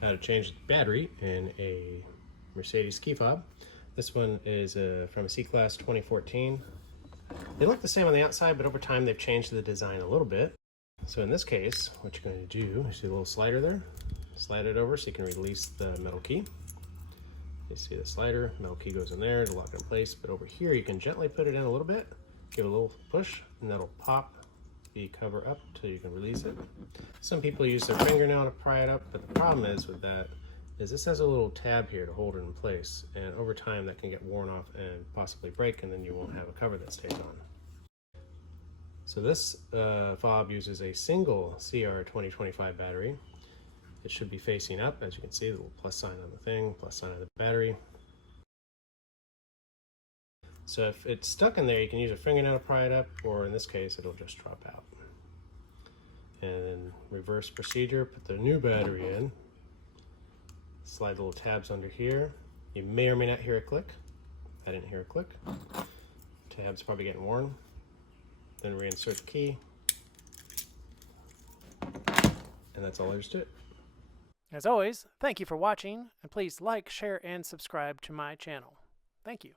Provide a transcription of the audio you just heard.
how to change the battery in a Mercedes key fob. This one is from a C-Class 2014. They look the same on the outside, but over time they've changed the design a little bit. So in this case, what you're going to do, you see the little slider there? Slide it over so you can release the metal key. You see the slider, metal key goes in there to lock it in place, but over here you can gently put it in a little bit, give it a little push, and that'll pop the cover up until you can release it. Some people use their fingernail to pry it up, but the problem is with that is this has a little tab here to hold it in place, and over time that can get worn off and possibly break, and then you won't have a cover that stays on. So this fob uses a single CR 2025 battery. It should be facing up, as you can see, the little plus sign on the thing, plus sign on the battery. So if it's stuck in there, you can use a fingernail to pry it up, or in this case, it'll just drop out. And then reverse procedure, put the new battery in, slide the little tabs under here. You may or may not hear a click. I didn't hear a click. Tab's probably getting worn. Then reinsert the key. And that's all there is to it. As always, thank you for watching, and please like, share, and subscribe to my channel. Thank you.